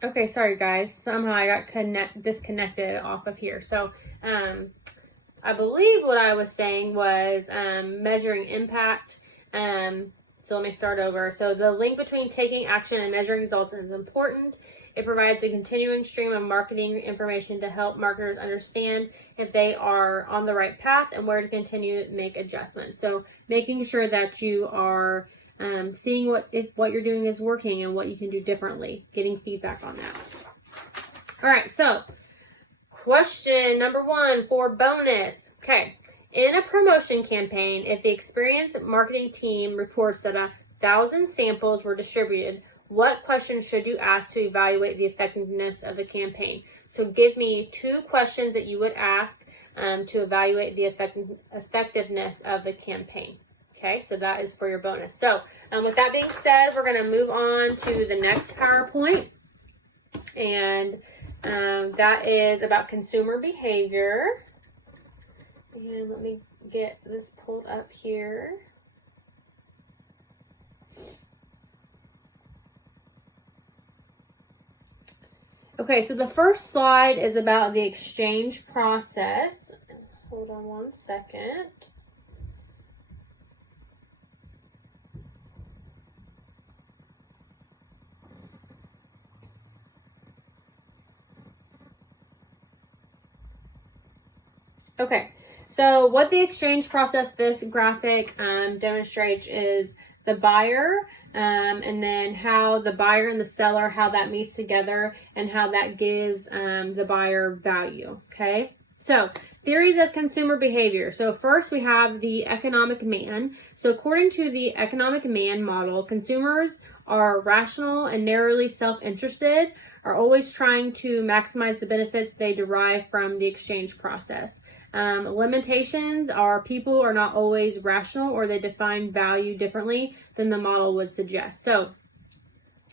Okay, sorry guys. Somehow I got disconnected off of here. So, I believe what I was saying was measuring impact. So let me start over. So the link between taking action and measuring results is important. It provides a continuing stream of marketing information to help marketers understand if they are on the right path and where to continue to make adjustments. So making sure that you are seeing what you're doing is working and what you can do differently, getting feedback on that. All right, so question number 1 for bonus. Okay. In a promotion campaign, if the experienced marketing team reports that 1,000 samples were distributed, what questions should you ask to evaluate the effectiveness of the campaign? So give me 2 questions that you would ask to evaluate the effectiveness of the campaign. Okay, so that is for your bonus. So with that being said, we're going to move on to the next PowerPoint. And that is about consumer behavior. And let me get this pulled up here. Okay, so the first slide is about the exchange process. Hold on one second. Okay, so what the exchange process, this graphic demonstrates is the buyer and then how the buyer and the seller, how that meets together and how that gives the buyer value, okay? So theories of consumer behavior. So first we have the economic man. So according to the economic man model, consumers are rational and narrowly self-interested, are always trying to maximize the benefits they derive from the exchange process. Limitations are people are not always rational or they define value differently than the model would suggest. So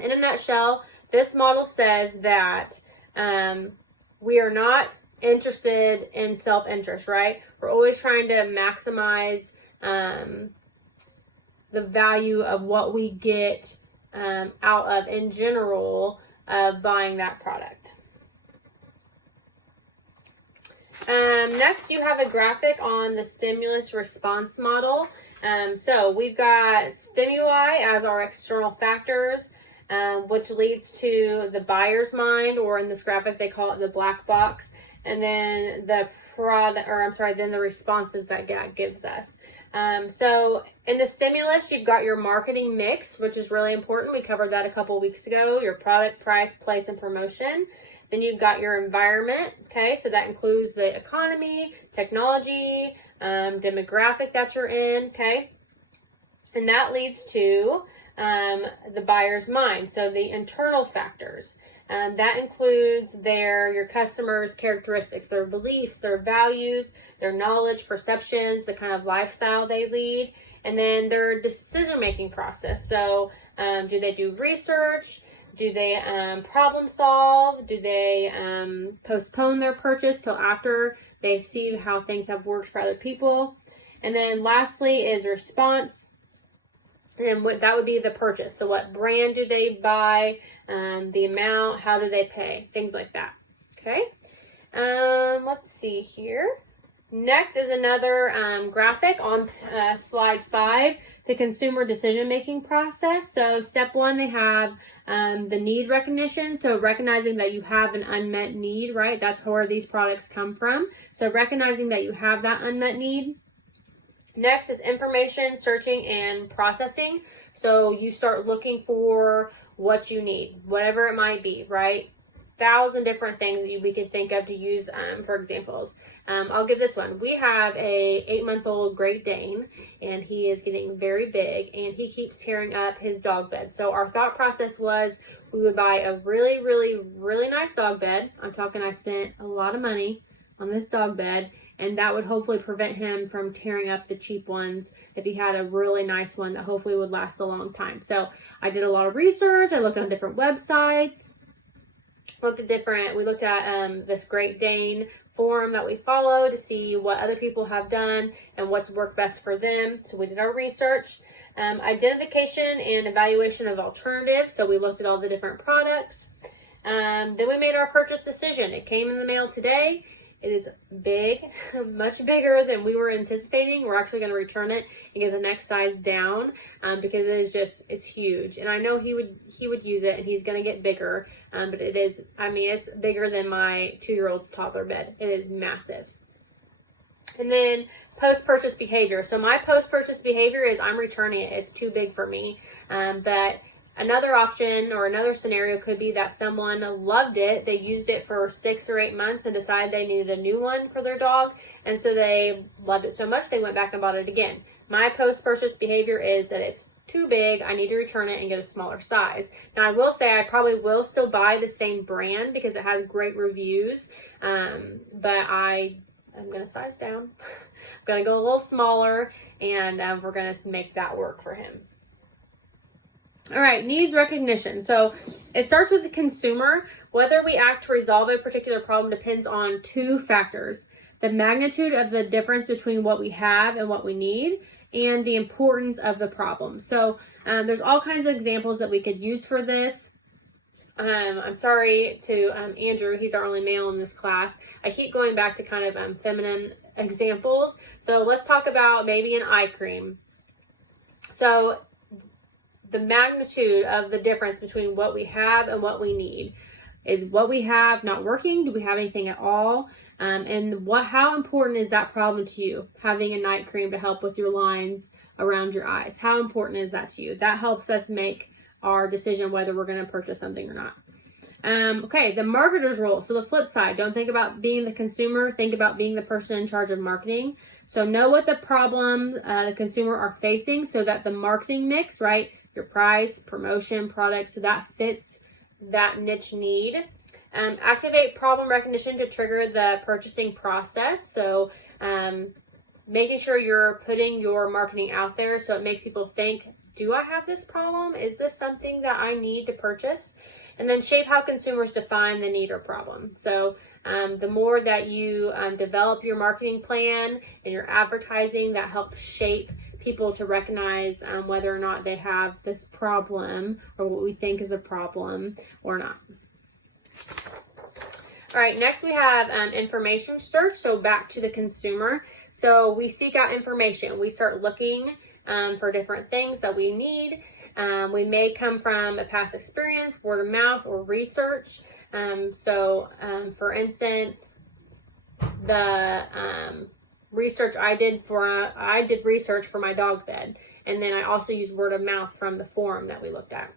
in a nutshell, this model says that we are not interested in self-interest, right? We're always trying to maximize the value of what we get out of, in general, buying that product. Next, you have a graphic on the stimulus response model. So we've got stimuli as our external factors, which leads to the buyer's mind, or in this graphic, they call it the black box. And then the responses that that gives us. So in the stimulus, you've got your marketing mix, which is really important. We covered that a couple weeks ago, your product, price, place, and promotion. Then you've got your environment, okay? So that includes the economy, technology, demographic that you're in, okay? And that leads to the buyer's mind, so the internal factors. That includes your customers' characteristics, their beliefs, their values, their knowledge, perceptions, the kind of lifestyle they lead, and then their decision-making process. So do they do research? Do they problem solve? Do they postpone their purchase till after they see how things have worked for other people? And then lastly is response. And what that would be the purchase. So what brand do they buy? The amount, how do they pay? Things like that. Okay. Let's see here. Next is another graphic on slide 5, the consumer decision-making process. So step 1, they have the need recognition. So recognizing that you have an unmet need, right? That's where these products come from. So recognizing that you have that unmet need. Next is information, searching, and processing. So you start looking for what you need, whatever it might be, right? 1,000 different things that we can think of to use for examples. I'll give this one. We have a 8-month-old Great Dane, and he is getting very big, and he keeps tearing up his dog bed. So our thought process was we would buy a really, really, really nice dog bed. I'm talking I spent a lot of money on this dog bed, and that would hopefully prevent him from tearing up the cheap ones if he had a really nice one that hopefully would last a long time. So I did a lot of research. I looked on different websites. We looked at this Great Dane forum that we follow to see what other people have done and what's worked best for them. So we did our research. Identification and evaluation of alternatives. So we looked at all the different products. Then we made our purchase decision. It came in the mail today. It is big, much bigger than we were anticipating. We're actually going to return it and get the next size down because it's huge. And I know he would use it, and he's going to get bigger. But it's bigger than my 2-year-old's toddler bed. It is massive. And then post-purchase behavior. So my post-purchase behavior is I'm returning it. It's too big for me. But another option or another scenario could be that someone loved it. They used it for 6 or 8 months and decided they needed a new one for their dog. And so they loved it so much, they went back and bought it again. My post-purchase behavior is that it's too big. I need to return it and get a smaller size. Now, I will say I probably will still buy the same brand because it has great reviews. But I'm going to size down. I'm going to go a little smaller, and we're going to make that work for him. All right, needs recognition. So it starts with the consumer. Whether we act to resolve a particular problem depends on 2 factors: the magnitude of the difference between what we have and what we need, and the importance of the problem. So there's all kinds of examples that we could use for this. I'm sorry to Andrew, he's our only male in this class. I keep going back to kind of feminine examples. So let's talk about maybe an eye cream. So the magnitude of the difference between what we have and what we need. Is what we have not working? Do we have anything at all? And how important is that problem to you? Having a night cream to help with your lines around your eyes. How important is that to you? That helps us make our decision whether we're going to purchase something or not. Okay, the marketer's role. So the flip side, don't think about being the consumer, think about being the person in charge of marketing. So know what the problem the consumer are facing so that the marketing mix, right? Your price, promotion, product, so that fits that niche need. Activate problem recognition to trigger the purchasing process. So making sure you're putting your marketing out there so it makes people think, do I have this problem? Is this something that I need to purchase? And then shape how consumers define the need or problem. So the more that you develop your marketing plan and your advertising, that helps shape people to recognize whether or not they have this problem or what we think is a problem or not. All right, next we have information search. So back to the consumer. So we seek out information. We start looking for different things that we need. We may come from a past experience, word of mouth, or research. For instance, the research I did research for my dog bed, and then I also used word of mouth from the forum that we looked at.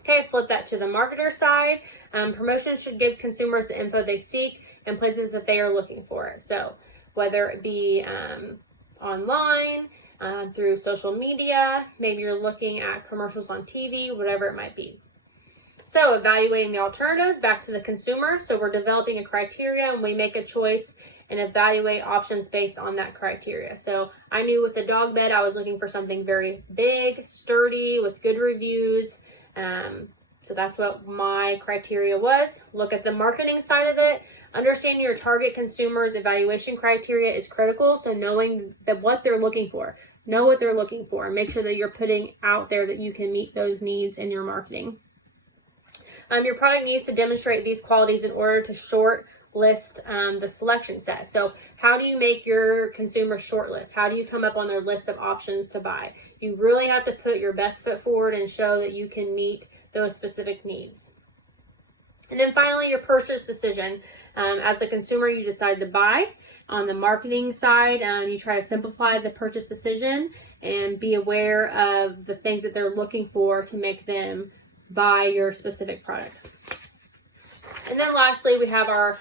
Okay, flip that to the marketer side. Promotions should give consumers the info they seek and places that they are looking for it. So whether it be online, through social media, maybe you're looking at commercials on TV, whatever it might be. So evaluating the alternatives, back to the consumer. So we're developing a criteria and we make a choice and evaluate options based on that criteria. So I knew with the dog bed, I was looking for something very big, sturdy, with good reviews. So that's what my criteria was. Look at the marketing side of it. Understanding your target consumer's evaluation criteria is critical. So knowing that what they're looking for, know what they're looking for, and make sure that you're putting out there that you can meet those needs in your marketing. Your product needs to demonstrate these qualities in order to short list the selection set. So how do you make your consumer short list? How do you come up on their list of options to buy? You really have to put your best foot forward and show that you can meet those specific needs. And then finally, your purchase decision. As the consumer, you decide to buy. On the marketing side, you try to simplify the purchase decision and be aware of the things that they're looking for to make them buy your specific product. And then lastly, we have our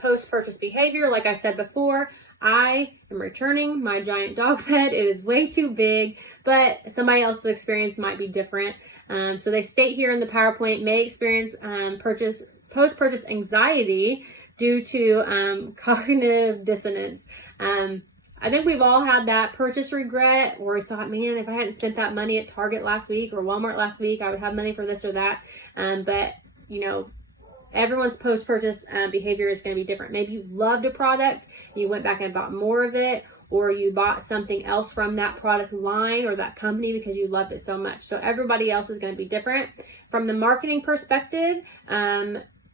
post-purchase behavior. Like I said before, I am returning my giant dog bed. It is way too big, but somebody else's experience might be different. So they state here in the PowerPoint, may experience post-purchase anxiety due to cognitive dissonance. I think we've all had that purchase regret where we thought, man, if I hadn't spent that money at Target last week or Walmart last week, I would have money for this or that. But, you know, everyone's post-purchase behavior is going to be different. Maybe you loved a product, you went back and bought more of it, or you bought something else from that product line or that company because you loved it so much. So everybody else is going to be different. From the marketing perspective,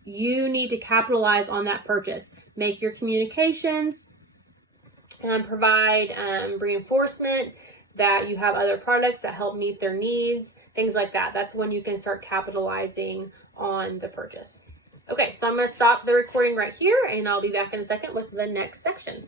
you need to capitalize on that purchase. Make your communications, provide reinforcement that you have other products that help meet their needs, things like that. That's when you can start capitalizing on the purchase. Okay, so I'm going to stop the recording right here, and I'll be back in a second with the next section.